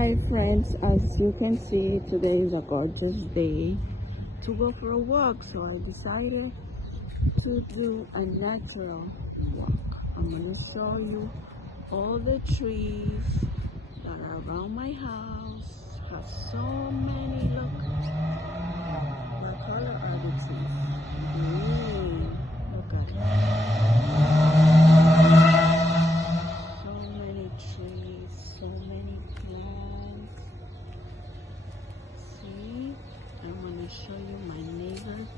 Hi friends, as you can see, today is a gorgeous day to go for a walk, so I decided to do a natural walk. I'm going to show you all the trees that are around my house. Have so many, look, what color are the trees? Green, look at it. So many trees, so many plants. See, I'm gonna show you my neighbor's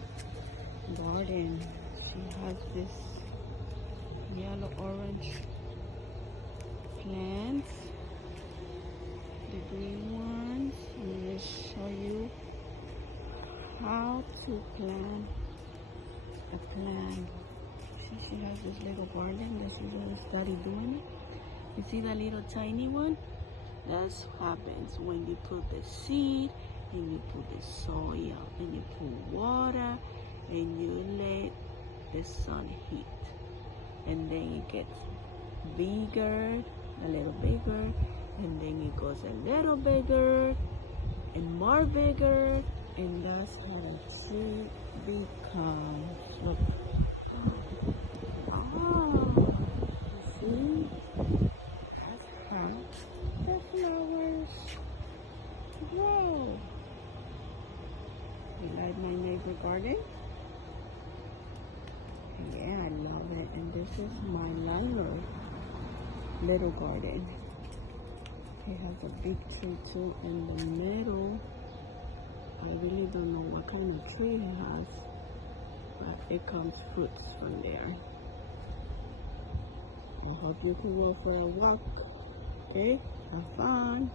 garden. She has this yellow orange plants, the green ones. I'm gonna show you how to plant a plant. See, she has this little garden that she's gonna study doing it. You see that little tiny one? That's what happens when you put the seed and you put the soil and you put water and you let the sun heat, and then it gets bigger, a little bigger, and then it goes a little bigger and more bigger, and that's how the tree becomes. Look. Oh, see? That's how the flowers grow. You like my neighbor garden? Yeah, I love it. And this is my landlord little garden. It has a big tree too in the middle. I really don't know what kind of tree he has, but it comes fruits from there. I hope you can go for a walk. Okay? Have fun.